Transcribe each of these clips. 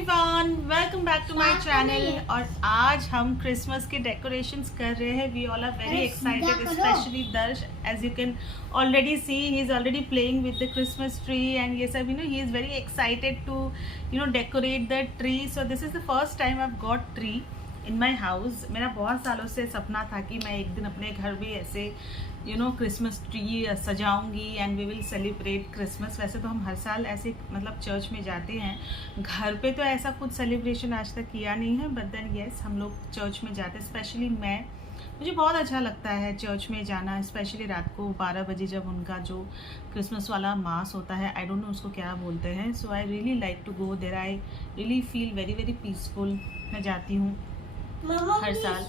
Everyone, welcome back to my channel. और आज हम क्रिसमस के डेकोरेशंस कर रहे हैं। We all are very excited, especially Darsh. As you can already see, he is already playing with the Christmas tree and ये सब, he is very excited to decorate the tree. So this is the first time I have got tree in my house. मेरा बहुत सालों से सपना था कि मैं एक दिन अपने घर भी ऐसे क्रिसमस ट्री सजाऊंगी and we will celebrate Christmas. वैसे तो हम हर साल ऐसे मतलब चर्च में जाते हैं, घर पे तो ऐसा कुछ सेलिब्रेशन आज तक किया नहीं है, बट देन येस हम लोग चर्च में जाते हैं। स्पेशली मुझे बहुत अच्छा लगता है चर्च में जाना, स्पेशली रात को 12 बजे जब उनका जो क्रिसमस वाला मास होता है, आई डोंट नो उसको क्या बोलते हैं। So I really like to go there, I really feel very very peaceful. मैं जाती हूँ हर साल,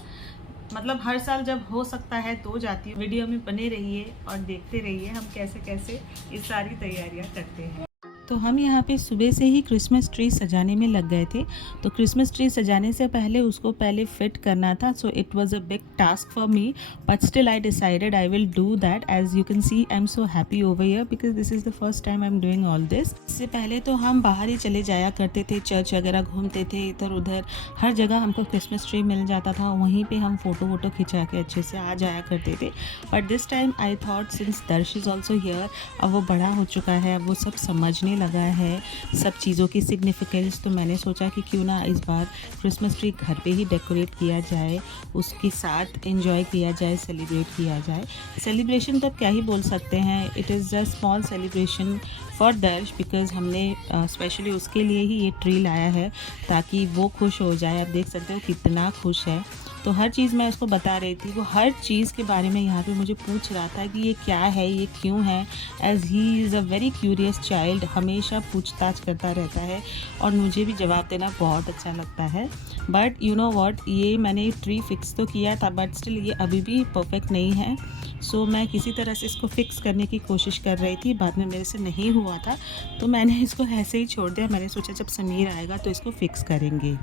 मतलब हर साल जब हो सकता है तो जाती हूँ। वीडियो में बने रहिए और देखते रहिए हम कैसे कैसे ये सारी तैयारियां करते हैं। तो हम यहाँ पे सुबह से ही क्रिसमस ट्री सजाने में लग गए थे। तो क्रिसमस ट्री सजाने से पहले उसको पहले फिट करना था। So it was a big task for me, but still I decided I will do that. As you can see I am so happy over here because this is the first time I am doing all this. इससे पहले तो हम बाहर ही चले जाया करते थे, church वगैरह घूमते थे, इधर उधर हर जगह हमको क्रिसमस ट्री मिल जाता था, वहीं पर हम फ़ोटो वोटो खिंचा के अच्छे से आ जाया करते थे। But this time I thought since दर्श इज़ ऑल्सो हियर, अब वो बड़ा हो चुका है, अब वो सब समझने लगा है सब चीज़ों की सिग्निफिकेंस, तो मैंने सोचा कि क्यों ना इस बार क्रिसमस ट्री घर पे ही डेकोरेट किया जाए, उसके साथ एंजॉय किया जाए, सेलिब्रेट किया जाए। सेलिब्रेशन तो क्या ही बोल सकते हैं, it is a small celebration for दर्श बिकॉज हमने स्पेशली उसके लिए ही ये ट्री लाया है ताकि वो खुश हो जाए। आप देख सकते हो कितना खुश है। तो हर चीज़ मैं उसको बता रही थी, वो हर चीज़ के बारे में यहाँ पे मुझे पूछ रहा था कि ये क्या है, ये क्यों है। As he is a very curious child, हमेशा पूछताछ करता रहता है और मुझे भी जवाब देना बहुत अच्छा लगता है। बट यू नो वॉट, ये मैंने ट्री फिक्स तो किया था बट स्टिल ये अभी भी परफेक्ट नहीं है। सो मैं किसी तरह से इसको फिक्स करने की कोशिश कर रही थी, बाद में मेरे से नहीं हुआ था तो मैंने इसको ऐसे ही छोड़ दिया। मैंने सोचा जब समीर आएगा तो इसको फिक्स करेंगे।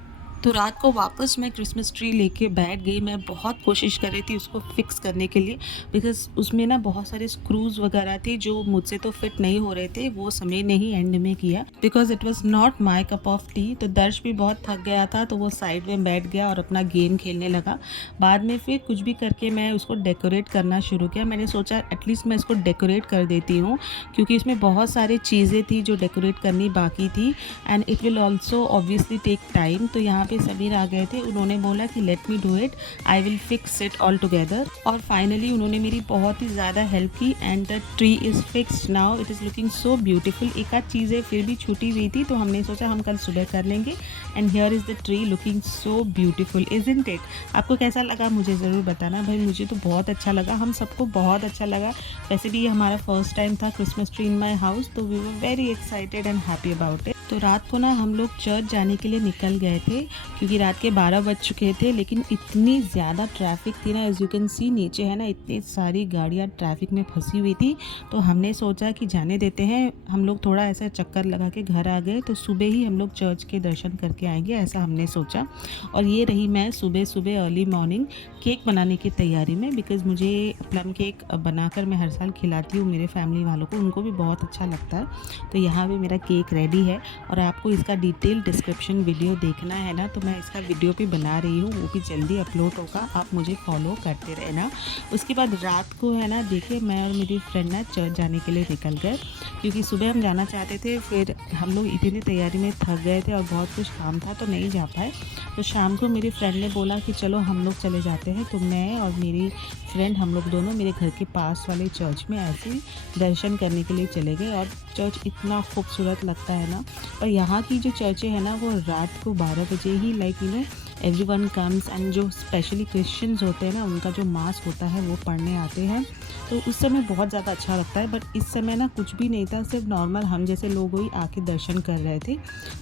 तो रात को वापस मैं क्रिसमस ट्री लेके बैठ गई। मैं बहुत कोशिश कर रही थी उसको फिक्स करने के लिए बिकॉज उसमें ना बहुत सारे स्क्रूज वगैरह थे जो मुझसे तो फिट नहीं हो रहे थे। वो समय ने ही एंड में किया because it was not my cup of T. तो दर्श भी बहुत थक गया था तो वो साइड में बैठ गया और अपना गेम खेलने लगा। बाद में फिर कुछ भी करके मैं उसको डेकोरेट करना शुरू किया। मैंने सोचा एटलीस्ट मैं इसको डेकोरेट कर देती हूँ क्योंकि इसमें बहुत सारी चीज़ें थी जो डेकोरेट करनी बाकी थी and it will also obviously take time. तो यहाँ पे समीर आ गए थे, उन्होंने बोला कि let me do it, I will fix it all together. और फाइनली उन्होंने मेरी बहुत ही ज़्यादा हेल्प की and the tree is fixed now. It is looking so beautiful. एक आध चीज़ें फिर भी छूटी हुई थी तो हमने सोचा हम कल सुबह कर लेंगे and here is the tree looking so beautiful, isn't it. आपको कैसा लगा मुझे ज़रूर बताना। भाई मुझे तो बहुत अच्छा लगा, हम सबको बहुत अच्छा लगा। वैसे भी ये हमारा फर्स्ट टाइम था Christmas tree in my house, तो we were very excited and happy about it. तो रात को ना हम लोग चर्च जाने के लिए निकल गए थे क्योंकि रात के 12 बज चुके थे, लेकिन इतनी ज़्यादा ट्रैफिक थी ना, एज यू कैन सी नीचे है ना इतनी सारी गाड़ियाँ ट्रैफिक में फंसी हुई थी। तो हमने सोचा कि जाने देते हैं, हम लोग थोड़ा ऐसा चक्कर लगा के घर आ गए तो सुबह ही हम लोग चर्च के दर्शन करके आएंगे, ऐसा हमने सोचा। और ये रही मैं सुबह सुबह अर्ली मॉर्निंग केक बनाने की तैयारी में बिकॉज़ मुझे प्लम केक बनाकर मैं हर साल खिलाती हूँ मेरे फैमिली वालों को, उनको भी बहुत अच्छा लगता है। तो यहाँ भी मेरा केक रेडी है और आपको इसका डिटेल डिस्क्रिप्शन वीडियो देखना है ना तो मैं इसका वीडियो भी बना रही हूँ, वो भी जल्दी अपलोड होगा, आप मुझे फॉलो करते रहना। उसके बाद रात को है ना देखिए मैं और मेरी फ्रेंड ना चर्च जाने के लिए निकल गए क्योंकि सुबह हम जाना चाहते थे, फिर हम लोग इतनी तैयारी में थक गए थे और बहुत कुछ काम था तो नहीं जा पाए। तो शाम को मेरी फ्रेंड ने बोला कि चलो हम लोग चले जाते हैं। तो मैं और मेरी फ्रेंड हम लोग दोनों मेरे घर के पास वाले चर्च में ऐसे ही दर्शन करने के लिए चले गए। और चर्च इतना खूबसूरत लगता है ना, और यहाँ की जो चर्चें हैं ना वो रात को 12 बजे ही लाइक एवरीवन कम्स एंड जो स्पेशली क्रिश्चियंस होते हैं ना उनका जो मास होता है वो पढ़ने आते हैं। तो उस समय बहुत ज़्यादा अच्छा लगता है। बट इस समय ना कुछ भी नहीं था, सिर्फ नॉर्मल हम जैसे लोग ही आके दर्शन कर रहे थे।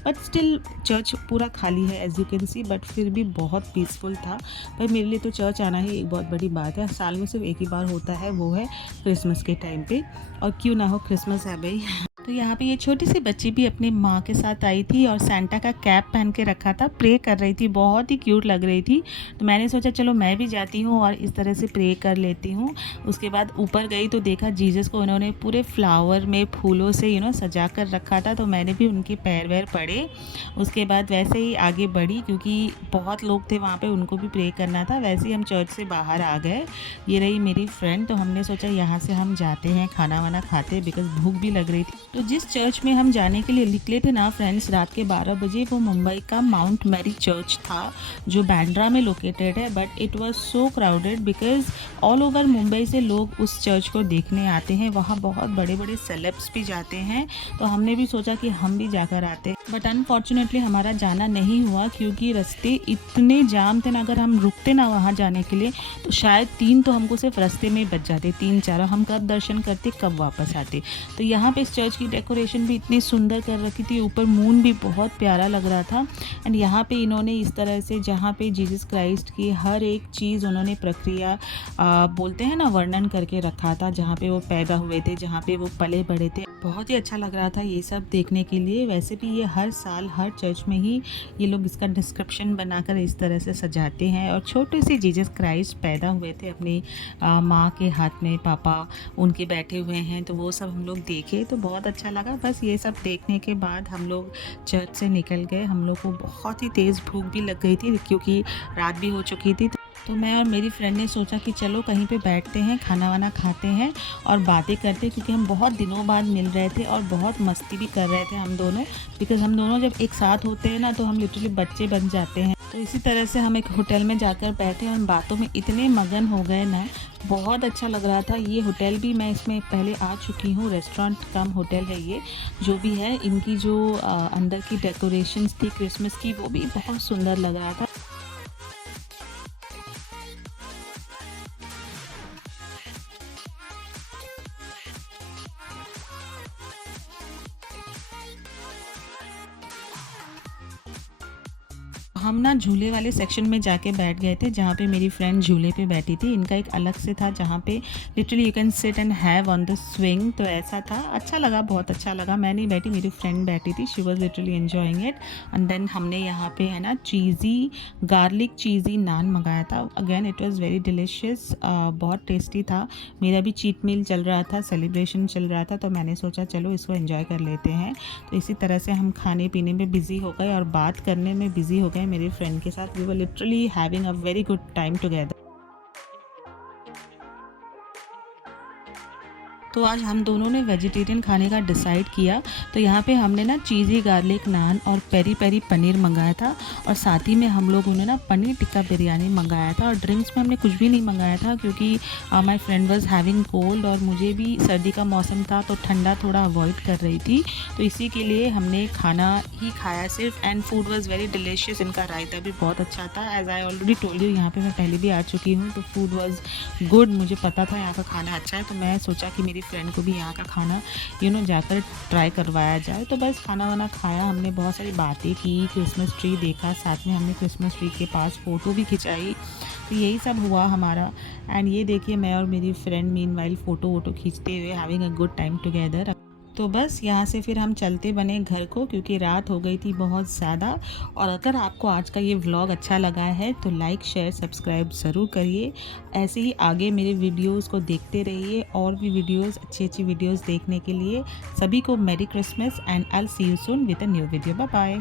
बट स्टिल चर्च पूरा खाली है as you can see, but फिर भी बहुत पीसफुल था। पर मेरे लिए तो चर्च आना ही एक बहुत बड़ी बात है। साल में सिर्फ एक ही बार होता है, वो है क्रिसमस के टाइम पे, और क्यों ना हो क्रिसमस है भाई। तो यहाँ पे ये छोटी सी बच्ची भी अपनी माँ के साथ आई थी और सैंटा का कैप पहन के रखा था, प्रे कर रही थी, बहुत ही क्यूट लग रही थी। तो मैंने सोचा चलो मैं भी जाती हूँ और इस तरह से प्रे कर लेती हूँ। उसके बाद ऊपर गई तो देखा जीसस को उन्होंने पूरे फ्लावर में फूलों से सजा कर रखा था, तो मैंने भी उनके पैर वैर पड़े। उसके बाद वैसे ही आगे बढ़ी क्योंकि बहुत लोग थे वहाँ पर, उनको भी प्रे करना था। वैसे ही हम चर्च से बाहर आ गए। ये रही मेरी फ्रेंड, तो हमने सोचा यहाँ से हम जाते हैं, खाना वाना खाते, बिकॉज भूख भी लग रही थी। तो जिस चर्च में हम जाने के लिए निकले थे ना फ्रेंड्स, रात के 12 बजे, वो मुंबई का माउंट मैरी चर्च था जो बांद्रा में लोकेटेड है। But it was so crowded because all over Mumbai से लोग उस चर्च को देखने आते हैं। वहाँ बहुत बड़े बड़े सेलेब्स भी जाते हैं, तो हमने भी सोचा कि हम भी जाकर आते। बट अनफॉर्चुनेटली हमारा जाना नहीं हुआ क्योंकि रास्ते इतने जाम थे ना, अगर हम रुकते ना वहाँ जाने के लिए तो शायद 3 तो हमको सिर्फ रास्ते में बच जाते, 3-4 हम कब दर्शन करते कब वापस आते। तो यहाँ पे इस चर्च की डेकोरेशन भी इतनी सुंदर कर रखी थी, ऊपर मून भी बहुत प्यारा लग रहा था। एंड यहाँ पे इन्होंने इस तरह से, जहाँ पे जीसस क्राइस्ट की हर एक चीज़ उन्होंने प्रक्रिया बोलते हैं ना, वर्णन करके रखा था, जहाँ पे वो पैदा हुए थे, जहाँ पे वो पले बढ़े थे। बहुत ही अच्छा लग रहा था ये सब देखने के लिए। वैसे भी ये हर साल हर चर्च में ही ये लोग इसका डिस्क्रिप्शन बनाकर इस तरह से सजाते हैं। और छोटे से जीसस क्राइस्ट पैदा हुए थे, अपनी माँ के हाथ में पापा उनके बैठे हुए हैं, तो वो सब हम लोग देखे, तो बहुत अच्छा लगा। बस ये सब देखने के बाद हम लोग चर्च से निकल गए। हम लोग को बहुत ही तेज़ भूख भी लग गई थी क्योंकि रात भी हो चुकी थी। तो मैं और मेरी फ्रेंड ने सोचा कि चलो कहीं पे बैठते हैं, खाना वाना खाते हैं और बातें करते हैं, क्योंकि हम बहुत दिनों बाद मिल रहे थे और बहुत मस्ती भी कर रहे थे हम दोनों। बिकॉज़ हम दोनों जब एक साथ होते हैं ना तो हम लिटरली बच्चे बन जाते हैं। तो इसी तरह से हम एक होटल में जाकर बैठे और बातों में इतने मगन हो गए ना, बहुत अच्छा लग रहा था। ये होटल भी मैं इसमें पहले आ चुकी हूँ, रेस्टोरेंट कम होटल है ये जो भी है। इनकी जो अंदर की डेकोरेशंस थी क्रिसमस की, वो भी बहुत सुंदर लग रहा था। हम ना झूले वाले सेक्शन में जाके बैठ गए थे, जहाँ पे मेरी फ्रेंड झूले पे बैठी थी। इनका एक अलग से था जहाँ पे literally you can sit and have on the swing, तो ऐसा था। अच्छा लगा, बहुत अच्छा लगा। मैं नहीं बैठी, मेरी फ्रेंड बैठी थी, she was literally enjoying it. And then हमने यहाँ पे है ना चीज़ी गार्लिक चीज़ी नान मंगाया था। Again it was very delicious, बहुत टेस्टी था। मेरा भी चीट मील चल रहा था, सेलिब्रेशन चल रहा था, तो मैंने सोचा चलो इसको एंजॉय कर लेते हैं। तो इसी तरह से हम खाने पीने में बिज़ी हो गए और बात करने में बिज़ी हो गए मेरी फ्रेंड के साथ। We were literally having a very good time together. तो आज हम दोनों ने वेजिटेरियन खाने का डिसाइड किया। तो यहाँ पे हमने ना चीज़ी गार्लिक नान और पेरी पेरी पनीर मंगाया था, और साथ ही में हम लोगों ने ना पनीर टिक्का बिरयानी मंगाया था। और ड्रिंक्स में हमने कुछ भी नहीं मंगाया था क्योंकि my friend was having cold और मुझे भी सर्दी का मौसम था तो ठंडा थोड़ा अवॉइड कर रही थी, तो इसी के लिए हमने खाना ही खाया सिर्फ। And food was very delicious. इनका रायता भी बहुत अच्छा था। As I already told you, यहाँ पर मैं पहले भी आ चुकी हूँ, तो फूड वॉज़ गुड। मुझे पता था यहाँ का खाना अच्छा है, तो मैं सोचा कि मेरी फ्रेंड को भी यहाँ का खाना जाकर ट्राई करवाया जाए। तो बस खाना वाना खाया हमने, बहुत सारी बातें की, क्रिसमस ट्री देखा, साथ में हमने क्रिसमस ट्री के पास फ़ोटो भी खिंचाई। तो यही सब हुआ हमारा। एंड ये देखिए मैं और मेरी फ्रेंड मीनवाइल फ़ोटो वोटो खींचते हुए having a good time together. तो बस यहाँ से फिर हम चलते बने घर को क्योंकि रात हो गई थी बहुत ज़्यादा। और अगर आपको आज का ये व्लॉग अच्छा लगा है तो लाइक शेयर सब्सक्राइब ज़रूर करिए। ऐसे ही आगे मेरे वीडियोस को देखते रहिए, और भी वीडियोस, अच्छी अच्छी वीडियोस देखने के लिए। सभी को merry Christmas and I will see you soon with a new video. Bye bye.